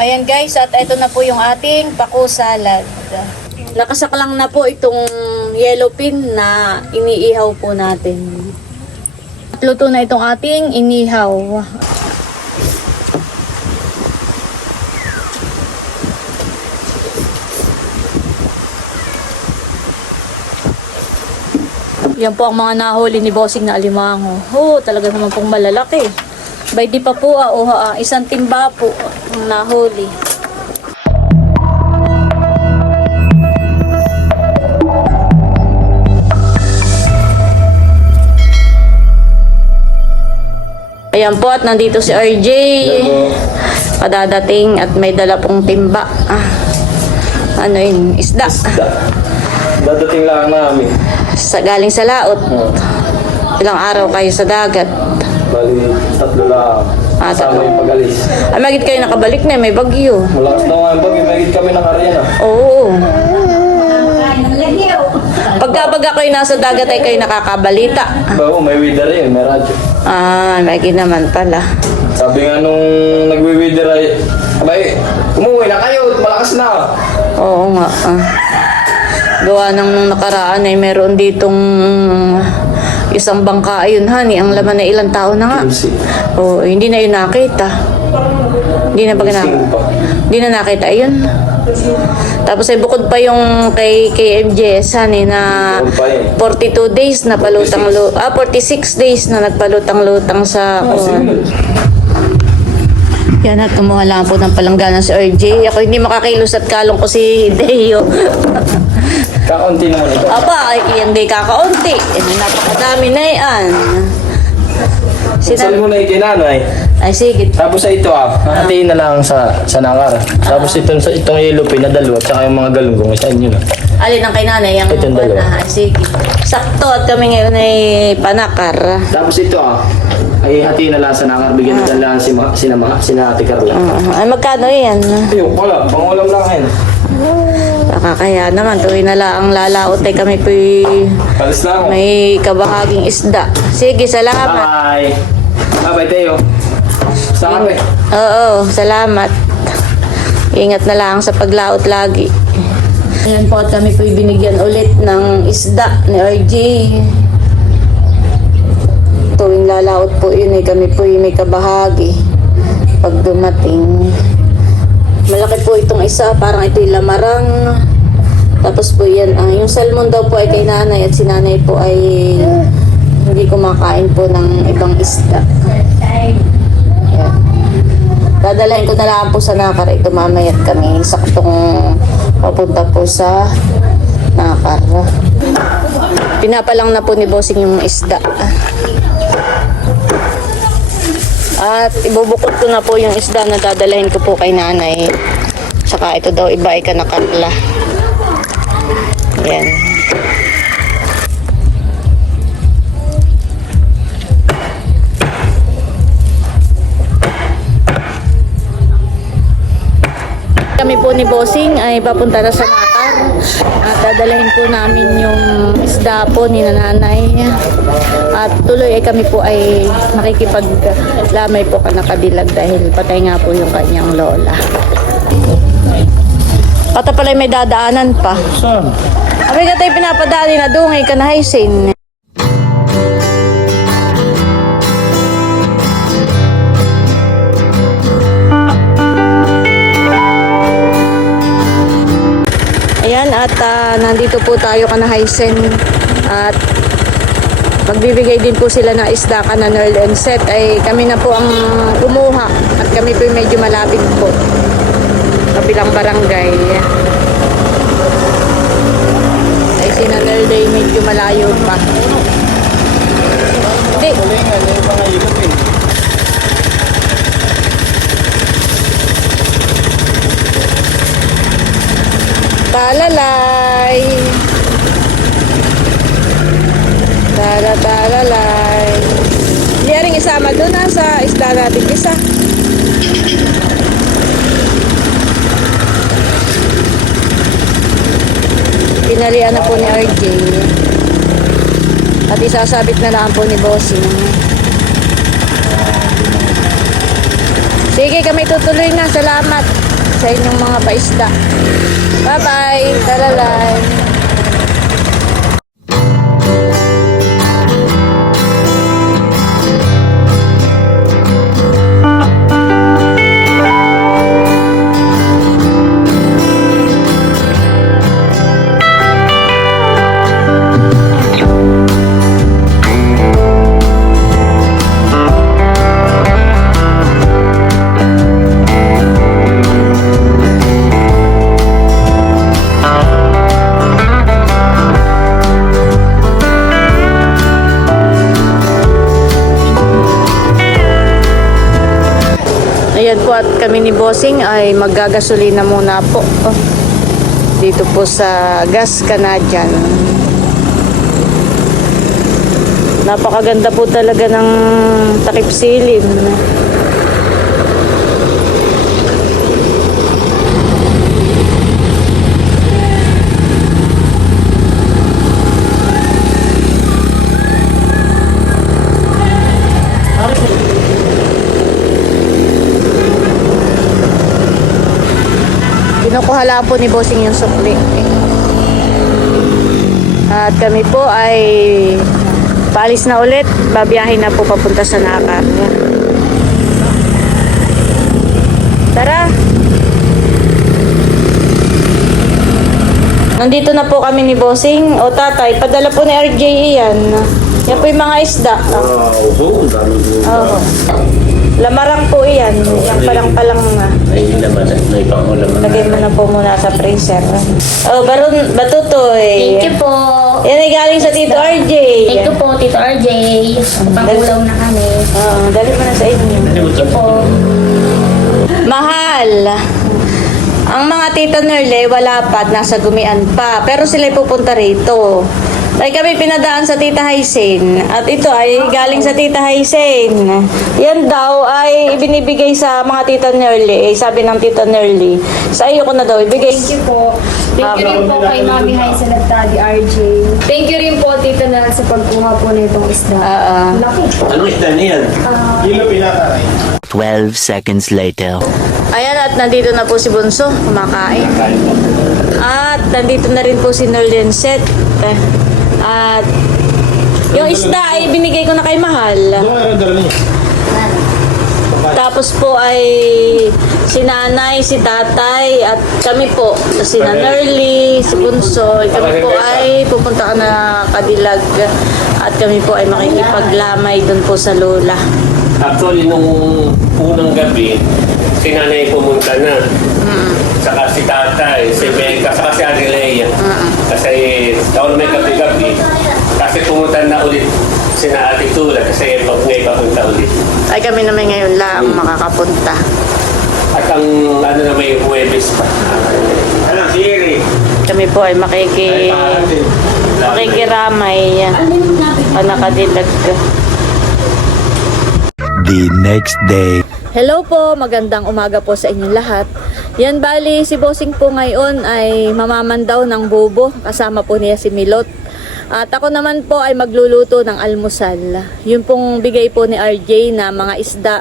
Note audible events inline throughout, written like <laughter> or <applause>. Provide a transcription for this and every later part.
Ayan guys, at ito na po yung ating pako salad. Nakasak lang na po itong yellow pin na iniihaw po natin. Luto na itong ating inihaw. Yan po ang mga nahuli ni Bossing na alimango. Oo, talaga naman pong malalaki. Bay di pa po, ah, oh, ah, isang timba po nahuli. Ayan po at nandito si RJ. Padadating at may dala pong timba. Ah, ano yun? Isda. Dadating lang namin. Sa, galing sa laot. Ilang araw kayo sa dagat. Bali, tatlo lang. Ah, Kasama tatlo. yung pagalis. Ay, magit kayo nakabalik na, may bagyo. Malakas daw nga yung bagyo. Mahigit kami ng arena. Oo. Pagkapag ako'y nasa dagat ay kayo nakakabalita. Bago, may weather rin. May radyo. Ah, may naman pala. Sabi nga nung nagwi-weather ay, abay, umuwi na kayo. Malakas na. Oo nga. Ah. Gawa ng nung nakaraan ay meron ditong isang bangka. Ayun, honey, ang laman na ilang tao na nga. Oo, hindi na yun nakita. Hindi na ba na, hindi na nakita yun. Tapos ay bukod pa yung kay KMJS honey na Bukod pa yun. 42 days na palutang lu ah 46 days na nagpalutang-lutang sa sige. Yan at kumuha lang po ng palanggana si RJ. Ako hindi makakilos at kalong ko si Deo. <laughs> Kaunti naman ito. Aba, ay day kakaunti. Eh, napakadami na yan. Sali Sina mo na yung kinanay. ay sige. Tapos sa ito ah, hatiin na lang sa sa nakar. Tapos itong, sa itong yellow pin na dalawa, tsaka yung mga galunggong, isa inyo na. Alin ang kay nanay? Ang Ito yung dalawa. Ah, ay sige. Sakto at kami ngayon ay panakar. Tapos ito ah, ay hatiin na lang sa nakar, bigyan na lang si, ma, si, na, si na Ate Carla. Ah, ay magkano yan? Ayun, wala, pangulam lang yan. Nakakaya naman, tuloy na lang ang lalaot ay kami po Palis na ako. may kabahaging isda. Sige, salamat. Bye! Bye-bye, Teo. Basta kami. Oo, salamat. Ingat na lang sa paglaot lagi. Ayan po at kami po binigyan ulit ng isda ni RJ. Tuwing lalaot po yun eh, kami po may kabahagi. Pag dumating. Malaki po itong isa, parang ito yung lamarang. Tapos po yan, ah, yung salmon daw po ay kay nanay at si nanay po ay hindi kumakain po ng ibang isda. Ayan. Dadalahin ko na lang po sa Nakar. Ito mamayat kami. Saktong papunta po sa Nakar. Pinapalang na po ni Bossing yung isda. At ibubukod ko na po yung isda na dadalahin ko po kay nanay. Saka ito daw iba ay kanakatla. Yan. Kami po ni Bossing ay papunta na sa Nakar at dadalhin po namin yung isda po ni nanay at tuloy ay kami po ay nakikipaglamay po ka nakadilag dahil patay nga po yung kanyang lola. Pata pala may dadaanan pa. Saan? Abay ka tayo pinapadali na dungay ka na haisin. Nandito po tayo ka na haisin. At magbibigay din po sila ng isda ka na and Set. Ay kami na po ang kumuha. At kami po medyo malapit po. Kabilang barangay. Ay si Nanel Day medyo malayo pa. Hindi. Galingan, yung mga ilog eh. Talalay. Tala talalay. Hindi rin isama doon ha, natin isa. Pinalian na po ni RJ. At isasabit na lang po ni Bossing. Sige, kami tutuloy na. Salamat. sa inyong mga paisda. Bye-bye! Talalay! Ayan po at kami ni Bossing ay maggagasolina muna po. Oh, dito po sa Gas Canadian. Napakaganda po talaga ng takip silim. Kinukuha lang po ni Bossing yung sukli. At kami po ay paalis na ulit. Babiyahin na po papunta sa Nakar. Tara! Nandito na po kami ni Bossing. O tatay, padala po ni RJ yan. Yan po yung mga isda. Oo, dami po. Lamarang po iyan. Yan palang-palang na. Ay, naman, may pangulam na. Lagay mo na po muna sa freezer. Oh, baron, batutoy. Thank you po. Yan ay galing sa Tito RJ. Thank you po, Tito RJ. Pangulaw na kami. Oo, dali mo na sa inyo. Thank you po. Mahal. Ang mga tita Nerle, wala pa, at nasa gumian pa. Pero sila pupunta rito. Ay kami pinadaan sa Tita Haisen. At ito ay galing sa Tita Haisen. Yan daw ay ibinibigay sa mga Tita Nerle. Eh, sabi ng Tita Nerle, sa iyo ko na daw ibigay. Thank you po. Thank you rin po kay Mami Hay sa Daddy RJ. Thank you rin po, Tita Nel, sa pagkuha po na itong isda. Ah, ah. Laki. Anong isda niyan? 12 seconds later. Ayan at nandito na po si Bunso, kumakain. At nandito na rin po si Nerlenset. At yung isda ay binigay ko na kay Mahal. Tapos po ay si nanay, si tatay, at kami po, si Nanerly, si Bunso, kami po ay pupunta ka na Kadilag at kami po ay makikipaglamay doon po sa Lola. Actually, nung unang gabi, si nanay pumunta na. Saka si tatay, si Becca, saka si Adelea. Kasi daw may gabi-gabi. Pumunta na ulit si na Ate Tula kasi pag may papunta ulit. Ay kami naman ngayon lang makakapunta. At ang ano na may Huwebes pa. Ano, Siri? Kami po ay makiki makikiramay panakadilag. The next day. Hello po, magandang umaga po sa inyong lahat. Yan bali, si Bossing po ngayon ay mamamandaw ng bobo kasama po niya si Milot. At ako naman po ay magluluto ng almusal. Yung pong bigay po ni RJ na mga isda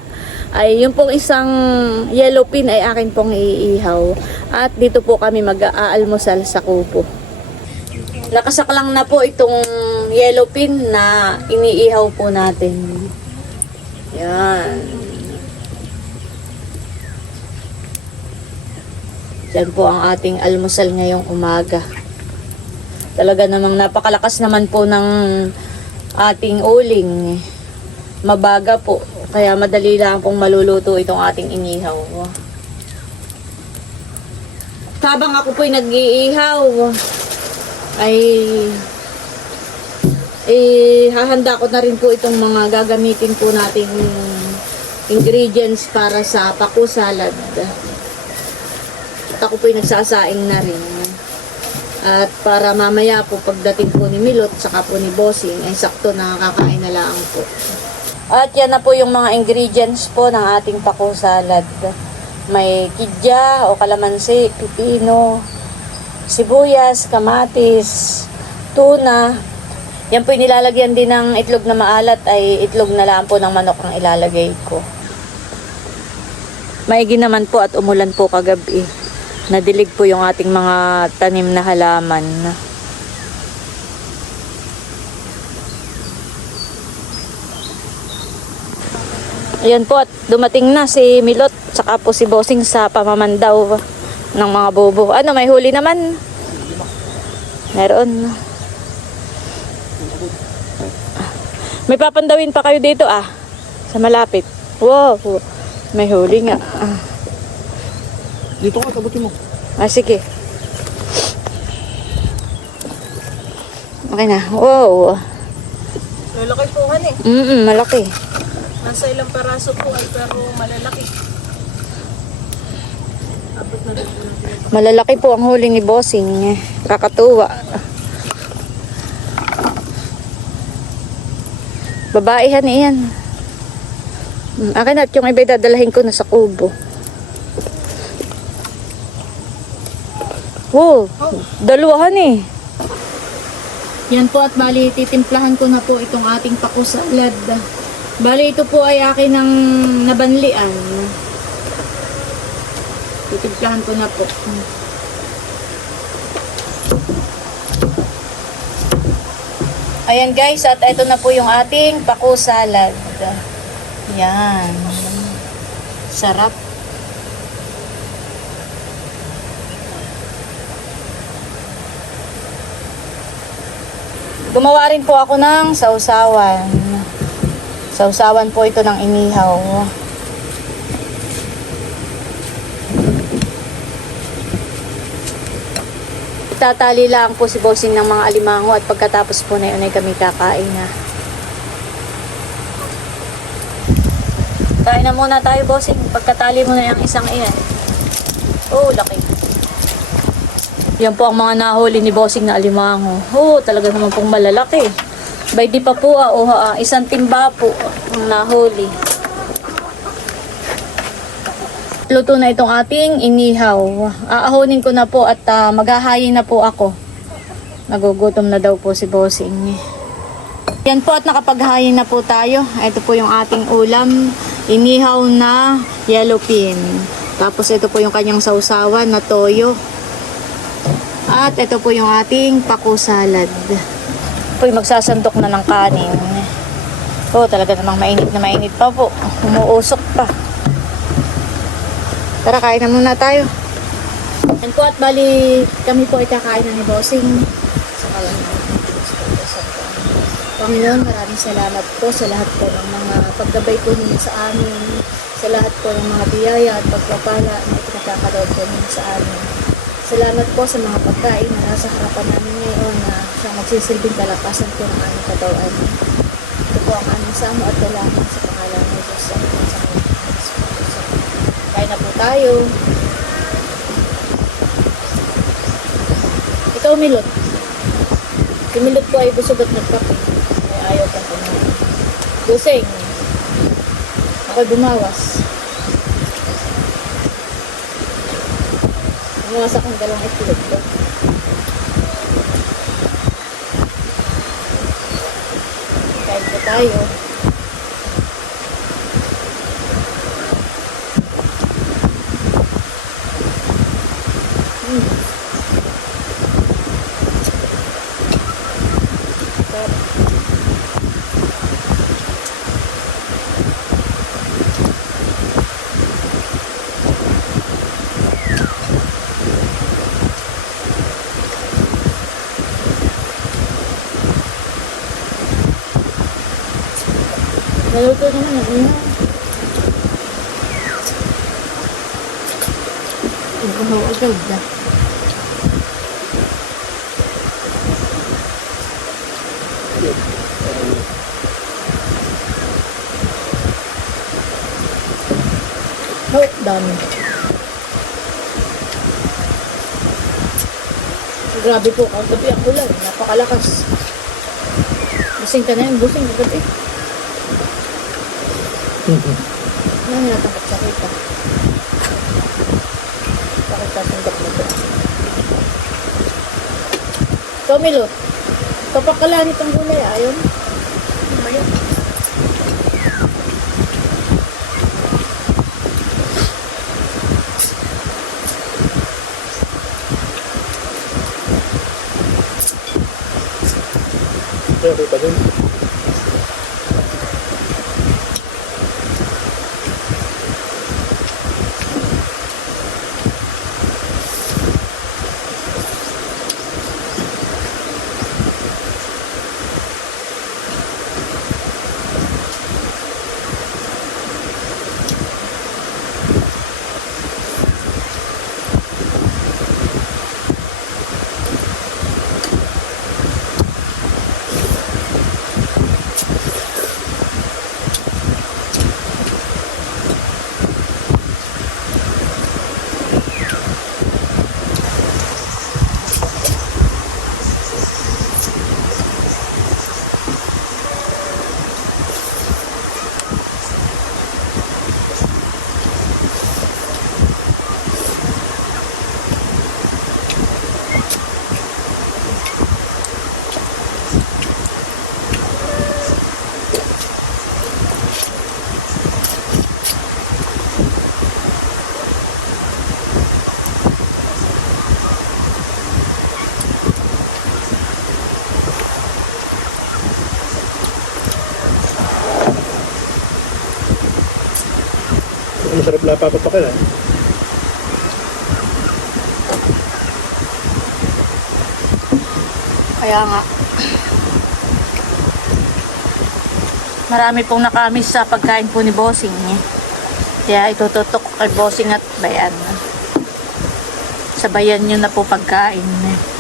ay yung pong isang yellow pin ay akin pong iihaw. At dito po kami mag-aalmusal sa kubo. Nakasaklang na po itong yellow pin na iniihaw po natin. Yan. Yan po ang ating almusal ngayong umaga. Talaga namang napakalakas naman po ng ating uling. Mabaga po. Kaya madali lang pong maluluto itong ating inihaw. Habang ako po'y nag-iihaw, ay eh, hahanda ko na rin po itong mga gagamitin po nating ingredients para sa paku salad. At ako po'y nagsasaing na rin. At para mamaya po pagdating po ni Milot saka po ni Bossing ay sakto nakakain na lang po. At yan na po yung mga ingredients po ng ating paku salad. May kidya o kalamansi, pipino, sibuyas, kamatis, tuna. Yan po nilalagyan din ng itlog na maalat ay itlog na lang po ng manok ang ilalagay ko. Maigi naman po at umulan po kagabi. Nadilig po yung ating mga tanim na halaman. Ayan po at dumating na si Milot saka po si Bossing sa pamamandaw ng mga bobo. Ano, may huli naman? Meron. May papandawin pa kayo dito ah. Sa malapit. Wow. May huli nga. Ah. Dito ka, tabutin mo. Ah, sige. Okay na. Wow. Lalaki po han eh. Mm malaki. Nasa ilang paraso po ay pero malalaki. Malalaki po ang huli ni Bossing. Kakatuwa. Babaihan iyan. Mm, Akin at yung iba dadalahin ko na sa kubo. Wow, dalawahan eh. Yan po at bali titimplahan ko na po itong ating pakusalad. Bali ito po ay akin ng nabanlian. Titimplahan ko na po. Ayan guys, at ito na po yung ating paku salad. Yan. Sarap. Gumawa rin po ako ng sausawan. Sausawan po ito ng inihaw. Tatali lang po si Bossing ng mga alimango at pagkatapos po na yun ay kami kakain na. Kain na muna tayo, Bossing. Pagkatali mo na yung isang iyan. Oh, laki. Yan po ang mga nahuli ni Bossing na alimango. Oh, talaga naman pong malalaki. Bay di pa po, ah, oh, ah, isang timba po ang nahuli. Luto na itong ating inihaw. Aahonin ko na po at ah, maghahayin na po ako. Nagugutom na daw po si Bossing. Yan po at nakapaghayin na po tayo. Ito po yung ating ulam. Inihaw na yellow pin. Tapos ito po yung kanyang sausawan na toyo. At ito po yung ating paku salad. Po yung magsasandok na ng kanin. Oh, talaga namang mainit na mainit pa po. Umuusok pa. Tara, kain na muna tayo. Yan po at bali, kami po ay kakain na ni Bossing. Sa Panginoon, maraming salamat po sa lahat po ng mga paggabay po ninyo sa amin, sa lahat po ng mga biyaya at pagpapala na ipinagkakalood po ninyo sa amin. Salamat po sa mga pagkain na nasa harapan namin ngayon na siyang magsisilbing kalakasan po ng aming katawan. Ito po ang aming samo at kailangan sa pangalan ng Diyos sa aming sa Kain na po tayo. Ikaw, Milot. Si Milot po ay busog at nagkape. Ay ayaw kang kumain. Busing. Ako'y bumawas. Bumawas akong dalawang itlog ko. Kain po tayo. Naluto naman ang ina. Igumaw agad na. Oh. Grabe po, ang gabi ang ulan. Napakalakas. Busing ka na yun, busing ang Mm-mm. Ano na takot sa kita? Takot sa sundok na ito. So, Milo, kapakalaan itong gulay, ayon? Mayo. Pero pa din. Masarap na papapakin ah. Kaya nga. Marami pong nakamis sa pagkain po ni Bossing. Eh. Kaya itututok kay Bossing at bayan. Sabayan nyo na po pagkain. Eh.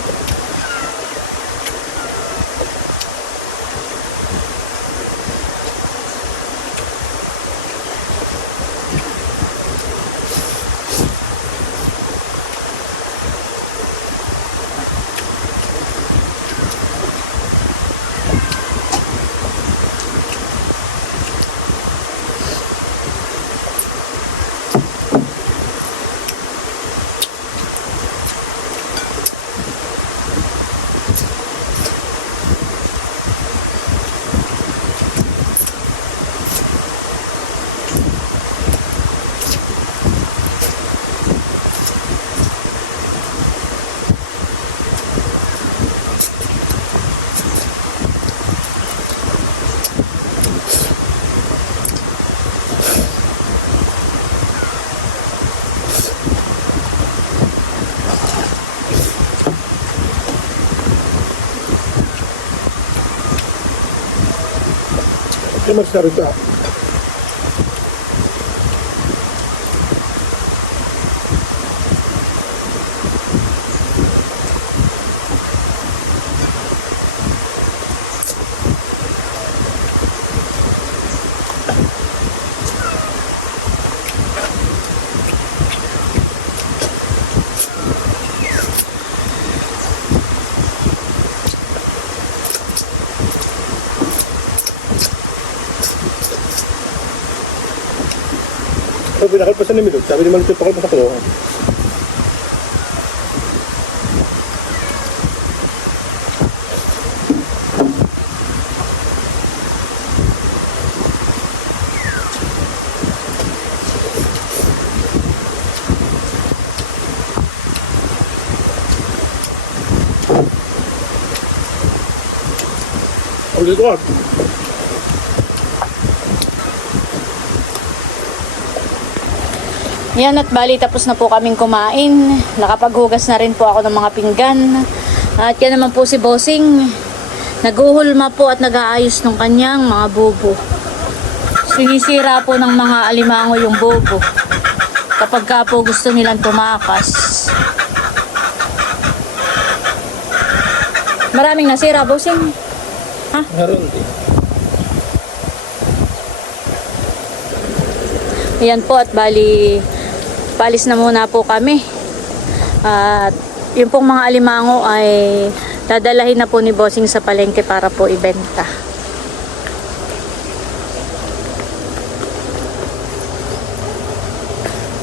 შემოსარიყა magsarita. Pag pinakalpasan ni Milot, sabi ni Milot yung pakalpas ako. Ang likod. Yan at bali tapos na po kaming kumain. Nakapaghugas na rin po ako ng mga pinggan. At yan naman po si Bossing. Naguhulma po at nag-aayos ng kanyang mga bubo. Sinisira po ng mga alimango yung bubo. Kapag ka po gusto nilang tumakas. Maraming nasira, Bossing. Meron din. Ayan po at bali palis na muna po kami. At yung pong mga alimango ay dadalahin na po ni Bossing sa palengke para po ibenta.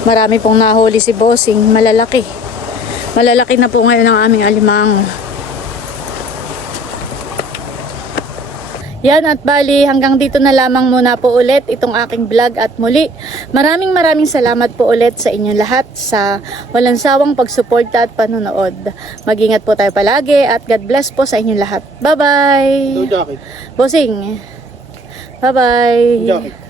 Marami pong nahuli si Bossing, malalaki. Malalaki na po ngayon ang aming alimango. Yan at bali hanggang dito na lamang muna po ulit itong aking vlog at muli. Maraming maraming salamat po ulit sa inyong lahat sa walang sawang pagsuporta at panonood. Mag-ingat po tayo palagi at God bless po sa inyong lahat. Bye-bye! Ito, jacket. Bossing! Bye-bye! Jacket.